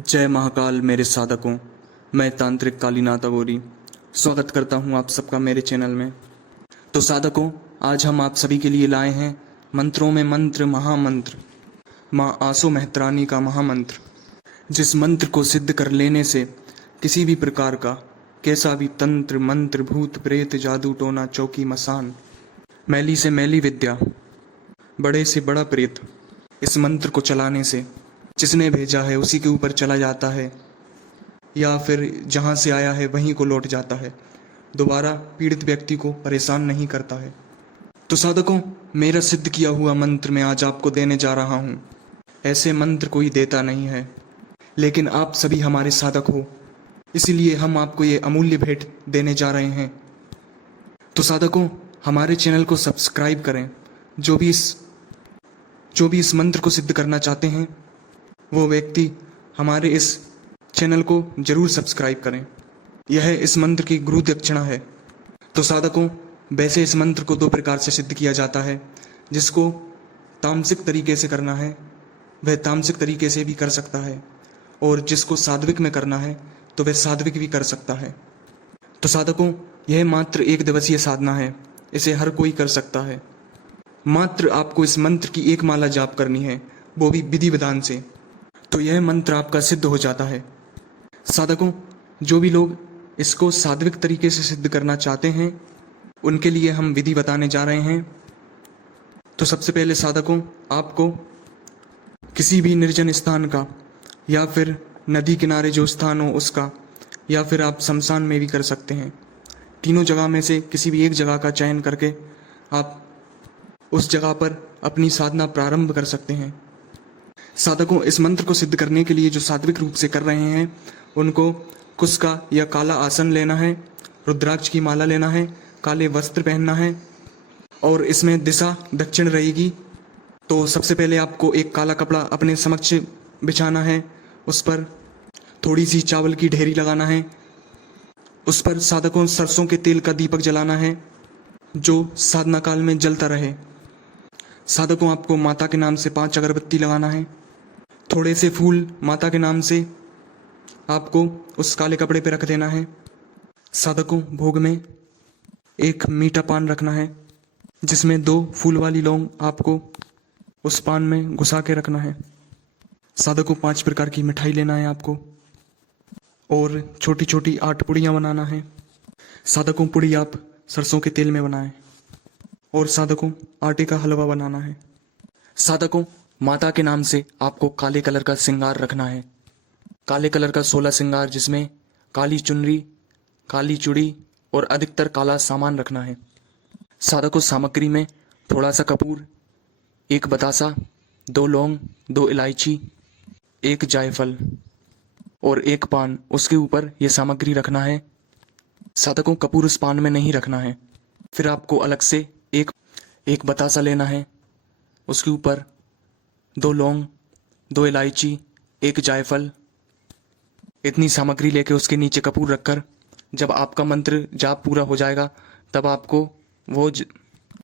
जय महाकाल मेरे साधकों। मैं तांत्रिक कालीनाथ अघोरी स्वागत करता हूं आप सबका मेरे चैनल में। तो साधकों, आज हम आप सभी के लिए लाए हैं मंत्रों में मंत्र, महामंत्र, माँ आसो मेहतरानी का महामंत्र, जिस मंत्र को सिद्ध कर लेने से किसी भी प्रकार का कैसा भी तंत्र मंत्र, भूत प्रेत, जादू टोना, चौकी मसान, मैली से मैली विद्या, बड़े से बड़ा प्रेत, इस मंत्र को चलाने से जिसने भेजा है उसी के ऊपर चला जाता है, या फिर जहाँ से आया है वहीं को लौट जाता है, दोबारा पीड़ित व्यक्ति को परेशान नहीं करता है। तो साधकों, मेरा सिद्ध किया हुआ मंत्र मैं आज आपको देने जा रहा हूँ। ऐसे मंत्र कोई देता नहीं है, लेकिन आप सभी हमारे साधक हो, इसलिए हम आपको ये अमूल्य भेंट देने जा रहे हैं। तो साधकों, हमारे चैनल को सब्सक्राइब करें। जो भी इस मंत्र को सिद्ध करना चाहते हैं वो व्यक्ति हमारे इस चैनल को जरूर सब्सक्राइब करें। यह इस मंत्र की गुरु दक्षिणा है। तो साधकों, वैसे इस मंत्र को दो प्रकार से सिद्ध किया जाता है। जिसको तामसिक तरीके से करना है वह तामसिक तरीके से भी कर सकता है, और जिसको सात्विक में करना है तो वह सात्विक भी कर सकता है। तो साधकों, यह मात्र एक दिवसीय साधना है, इसे हर कोई कर सकता है। मात्र आपको इस मंत्र की एक माला जाप करनी है, वो भी विधि विधान से, तो यह मंत्र आपका सिद्ध हो जाता है। साधकों, जो भी लोग इसको सात्विक तरीके से सिद्ध करना चाहते हैं उनके लिए हम विधि बताने जा रहे हैं। तो सबसे पहले साधकों, आपको किसी भी निर्जन स्थान का, या फिर नदी किनारे जो स्थान हो उसका, या फिर आप शमशान में भी कर सकते हैं। तीनों जगह में से किसी भी एक जगह का चयन करके आप उस जगह पर अपनी साधना प्रारंभ कर सकते हैं। साधकों, इस मंत्र को सिद्ध करने के लिए जो सात्विक रूप से कर रहे हैं उनको कुश का या काला आसन लेना है, रुद्राक्ष की माला लेना है, काले वस्त्र पहनना है, और इसमें दिशा दक्षिण रहेगी। तो सबसे पहले आपको एक काला कपड़ा अपने समक्ष बिछाना है, उस पर थोड़ी सी चावल की ढेरी लगाना है, उस पर साधकों सरसों के तेल का दीपक जलाना है जो साधना काल में जलता रहे। साधकों, आपको माता के नाम से 5 अगरबत्ती लगाना है। थोड़े से फूल माता के नाम से आपको उस काले कपड़े पे रख देना है। साधकों, भोग में एक मीठा पान रखना है, जिसमें 2 फूल वाली लौंग आपको उस पान में घुसा के रखना है। साधकों, 5 प्रकार की मिठाई लेना है आपको, और छोटी छोटी 8 पुड़ियाँ बनाना है। साधकों, पुड़ी आप सरसों के तेल में बनाएं, और साधकों आटे का हलवा बनाना है। साधकों, माता के नाम से आपको काले कलर का श्रृंगार रखना है, काले कलर का 16 श्रृंगार, जिसमें काली चुनरी, काली चूड़ी और अधिकतर काला सामान रखना है। साधकों, सामग्री में थोड़ा सा कपूर, 1 बतासा, 2 लौंग, 2 इलायची, 1 जायफल और 1 पान, उसके ऊपर यह सामग्री रखना है। साधकों, कपूर उस पान में नहीं रखना है। फिर आपको अलग से एक बतासा लेना है, उसके ऊपर 2 लौंग, 2 इलायची, 1 जायफल, इतनी सामग्री लेके उसके नीचे कपूर रखकर जब आपका मंत्र जाप पूरा हो जाएगा तब आपको वो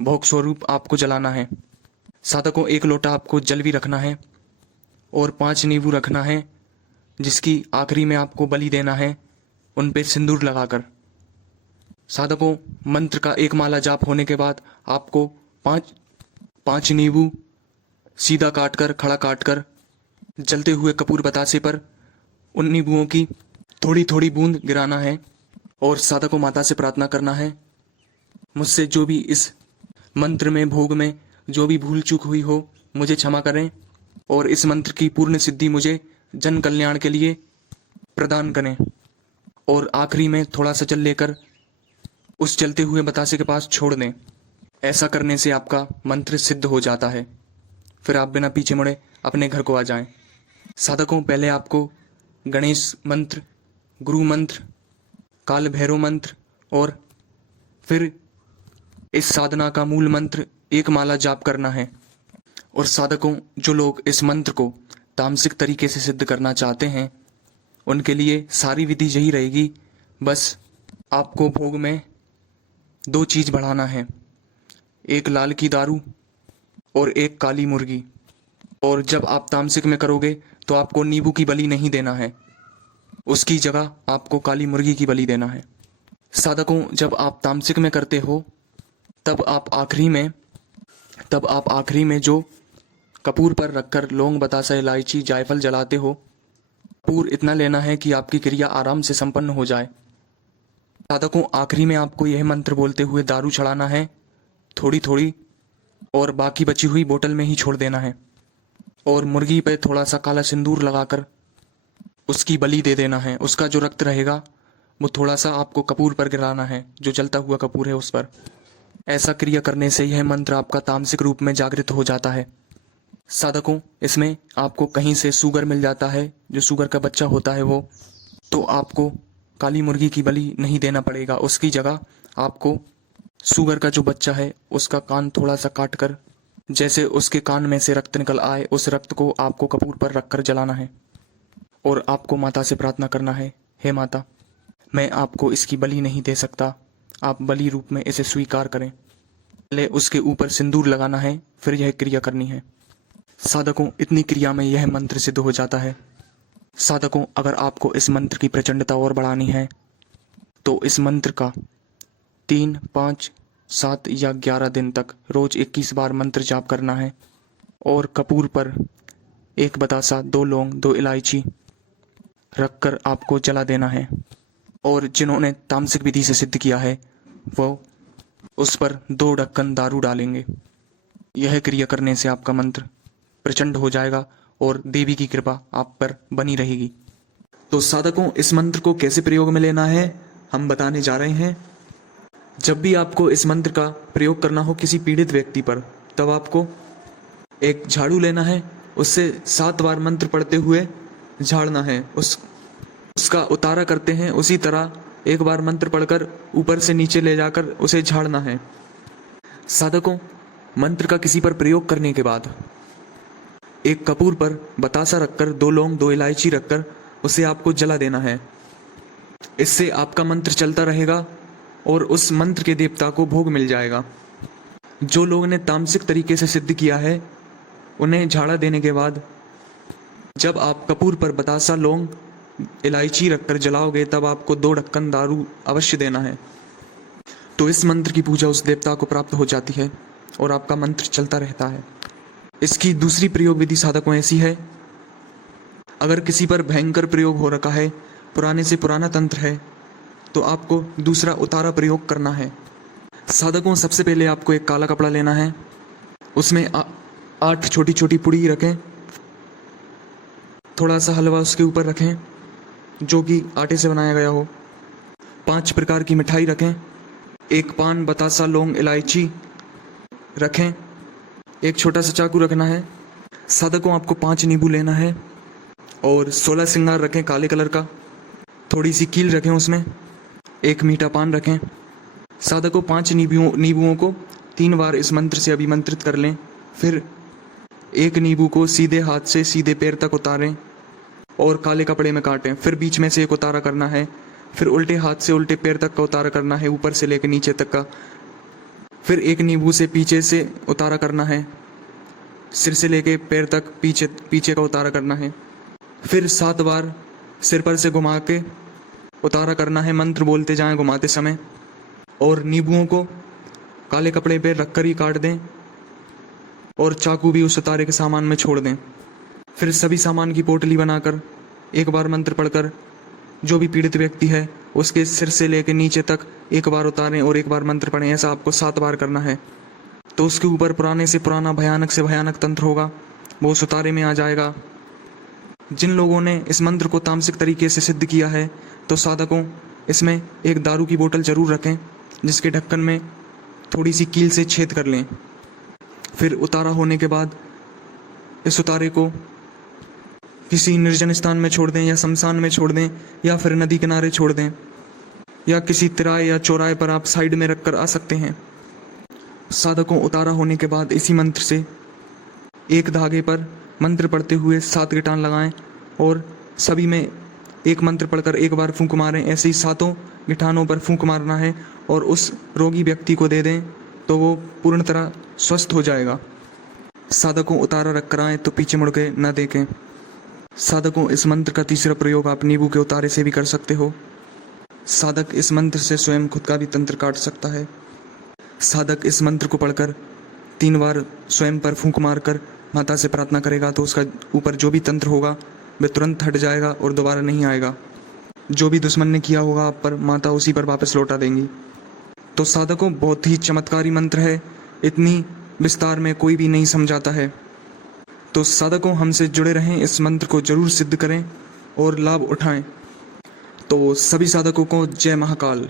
भोग स्वरूप आपको जलाना है। साधकों, 1 लोटा आपको जल भी रखना है, और 5 नींबू रखना है, जिसकी आखिरी में आपको बलि देना है, उन पे सिंदूर लगाकर। साधकों, मंत्र का 1 माला जाप होने के बाद आपको 5 नींबू सीधा काटकर, खड़ा काटकर, जलते हुए कपूर बतासे पर उन नींबुओं की थोड़ी थोड़ी बूंद गिराना है, और साधकों माता से प्रार्थना करना है, मुझसे जो भी इस मंत्र में, भोग में जो भी भूल चूक हुई हो मुझे क्षमा करें, और इस मंत्र की पूर्ण सिद्धि मुझे जन कल्याण के लिए प्रदान करें। और आखिरी में थोड़ा सा जल लेकर उस जलते हुए बतासे के पास छोड़ दें। ऐसा करने से आपका मंत्र सिद्ध हो जाता है। फिर आप बिना पीछे मुड़े अपने घर को आ जाएं। साधकों, पहले आपको गणेश मंत्र, गुरु मंत्र, काल भैरव मंत्र, और फिर इस साधना का मूल मंत्र 1 माला जाप करना है। और साधकों, जो लोग इस मंत्र को तामसिक तरीके से सिद्ध करना चाहते हैं उनके लिए सारी विधि यही रहेगी। बस आपको भोग में 2 चीज़ बढ़ाना है, 1 लाल की दारू और 1 काली मुर्गी। और जब आप तामसिक में करोगे तो आपको नींबू की बलि नहीं देना है, उसकी जगह आपको काली मुर्गी की बलि देना है। साधकों, जब आप तामसिक में करते हो तब आप आखिरी में जो कपूर पर रखकर लौंग, बतासा, इलायची, जायफल जलाते हो, कपूर इतना लेना है कि आपकी क्रिया आराम से संपन्न हो जाए। साधकों, आखिरी में आपको यह मंत्र बोलते हुए दारू चढ़ाना है थोड़ी थोड़ी, और बाकी बची हुई बोतल में ही छोड़ देना है, और मुर्गी पे थोड़ा सा काला सिंदूर लगाकर उसकी बलि दे देना है। उसका जो रक्त रहेगा वो थोड़ा सा आपको कपूर पर गिराना है, जो जलता हुआ कपूर है उस पर। ऐसा क्रिया करने से यह मंत्र आपका तामसिक रूप में जागृत हो जाता है। साधकों, इसमें आपको कहीं से शुगर मिल जाता है, जो शुगर का बच्चा होता है वो, तो आपको काली मुर्गी की बलि नहीं देना पड़ेगा। उसकी जगह आपको शुगर का जो बच्चा है उसका कान थोड़ा सा काट कर, जैसे उसके कान में से रक्त निकल आए, उस रक्त को आपको कपूर पर रखकर जलाना है, और आपको माता से प्रार्थना करना है, हे माता, मैं आपको इसकी बलि नहीं दे सकता, आप बलि रूप में इसे स्वीकार करें। पहले उसके ऊपर सिंदूर लगाना है, फिर यह क्रिया करनी है। साधकों, इतनी क्रिया में यह मंत्र सिद्ध हो जाता है। साधकों, अगर आपको इस मंत्र की प्रचंडता और बढ़ानी है तो इस मंत्र का 3, 5, 7 या 11 दिन तक रोज 21 बार मंत्र जाप करना है, और कपूर पर 1 बतासा, 2 लौंग, 2 इलायची रखकर आपको जला देना है। और जिन्होंने तामसिक विधि से सिद्ध किया है वो उस पर 2 ढक्कन दारू डालेंगे। यह क्रिया करने से आपका मंत्र प्रचंड हो जाएगा और देवी की कृपा आप पर बनी रहेगी। तो साधकों, इस मंत्र को कैसे प्रयोग में लेना है हम बताने जा रहे हैं। जब भी आपको इस मंत्र का प्रयोग करना हो किसी पीड़ित व्यक्ति पर, तब आपको एक झाड़ू लेना है, उससे 7 बार मंत्र पढ़ते हुए झाड़ना है। उसका उतारा करते हैं उसी तरह 1 बार मंत्र पढ़कर ऊपर से नीचे ले जाकर उसे झाड़ना है। साधकों, मंत्र का किसी पर प्रयोग करने के बाद एक कपूर पर बतासा रखकर, 2 लौंग, 2 इलायची रखकर उसे आपको जला देना है। इससे आपका मंत्र चलता रहेगा और उस मंत्र के देवता को भोग मिल जाएगा। जो लोगों ने तामसिक तरीके से सिद्ध किया है उन्हें झाड़ा देने के बाद जब आप कपूर पर बतासा, लौंग, इलायची रखकर जलाओगे तब आपको 2 ढक्कन दारू अवश्य देना है। तो इस मंत्र की पूजा उस देवता को प्राप्त हो जाती है और आपका मंत्र चलता रहता है। इसकी दूसरी प्रयोग विधि साधकों ऐसी है, अगर किसी पर भयंकर प्रयोग हो रखा है, पुराने से पुराना तंत्र है, तो आपको दूसरा उतारा प्रयोग करना है। साधकों, सबसे पहले आपको एक काला कपड़ा लेना है, उसमें 8 छोटी छोटी पुड़ी रखें, थोड़ा सा हलवा उसके ऊपर रखें जो कि आटे से बनाया गया हो, 5 प्रकार की मिठाई रखें, 1 पान, बतासा, लौंग, इलायची रखें, एक छोटा सा चाकू रखना है। साधकों, आपको 5 नींबू लेना है और 16 श्रृंगार रखें काले कलर का, थोड़ी सी कील रखें, उसमें 1 मीठा पान रखें। साधकों, 5 नींबुओं को 3 बार इस मंत्र से अभिमंत्रित कर लें, फिर 1 नींबू को सीधे हाथ से सीधे पैर तक उतारें और काले कपड़े में काटें। फिर बीच में से एक उतारा करना है, फिर उल्टे हाथ से उल्टे पैर तक का उतारा करना है, ऊपर से लेकर नीचे तक का। फिर 1 नींबू से पीछे से उतारा करना है, सिर से लेके पैर तक पीछे का उतारा करना है। फिर 7 बार सिर पर से घुमा के उतारा करना है, मंत्र बोलते जाएं घुमाते समय। और नींबुओं को काले कपड़े पे रखकर ही काट दें और चाकू भी उस उतारे के सामान में छोड़ दें। फिर सभी सामान की पोटली बनाकर 1 बार मंत्र पढ़कर जो भी पीड़ित व्यक्ति है उसके सिर से लेकर नीचे तक 1 बार उतारें और 1 बार मंत्र पढ़ें। ऐसा आपको 7 बार करना है। तो उसके ऊपर पुराने से पुराना भयानक से भयानक तंत्र होगा, वो उस उतारे में आ जाएगा। जिन लोगों ने इस मंत्र को तामसिक तरीके से सिद्ध किया है, तो साधकों, इसमें एक दारू की बोतल जरूर रखें जिसके ढक्कन में थोड़ी सी कील से छेद कर लें। फिर उतारा होने के बाद इस उतारे को किसी निर्जन स्थान में छोड़ दें या शमशान में छोड़ दें या फिर नदी किनारे छोड़ दें या किसी तिराए या चौराहे पर आप साइड में रखकर आ सकते हैं। साधकों, उतारा होने के बाद इसी मंत्र से एक धागे पर मंत्र पढ़ते हुए 7 गिटान लगाएं और सभी में एक मंत्र पढ़कर 1 बार फूंक मारें। ऐसे ही 7 गिटानों पर फूंक मारना है और उस रोगी व्यक्ति को दे दें तो वो पूर्ण तरह स्वस्थ हो जाएगा। साधकों, उतारा रख कर आएँ तो पीछे मुड़ के न देखें। साधकों, इस मंत्र का तीसरा प्रयोग आप नींबू के उतारे से भी कर सकते हो। साधक इस मंत्र से स्वयं खुद का भी तंत्र काट सकता है। साधक इस मंत्र को पढ़कर 3 बार स्वयं पर फूंक मारकर माता से प्रार्थना करेगा तो उसका ऊपर जो भी तंत्र होगा वह तुरंत हट जाएगा और दोबारा नहीं आएगा। जो भी दुश्मन ने किया होगा आप पर, माता उसी पर वापस लौटा देंगी। तो साधकों, बहुत ही चमत्कारी मंत्र है, इतनी विस्तार में कोई भी नहीं समझाता है। तो साधकों, हमसे जुड़े रहें, इस मंत्र को जरूर सिद्ध करें और लाभ उठाएं। तो सभी साधकों को जय महाकाल।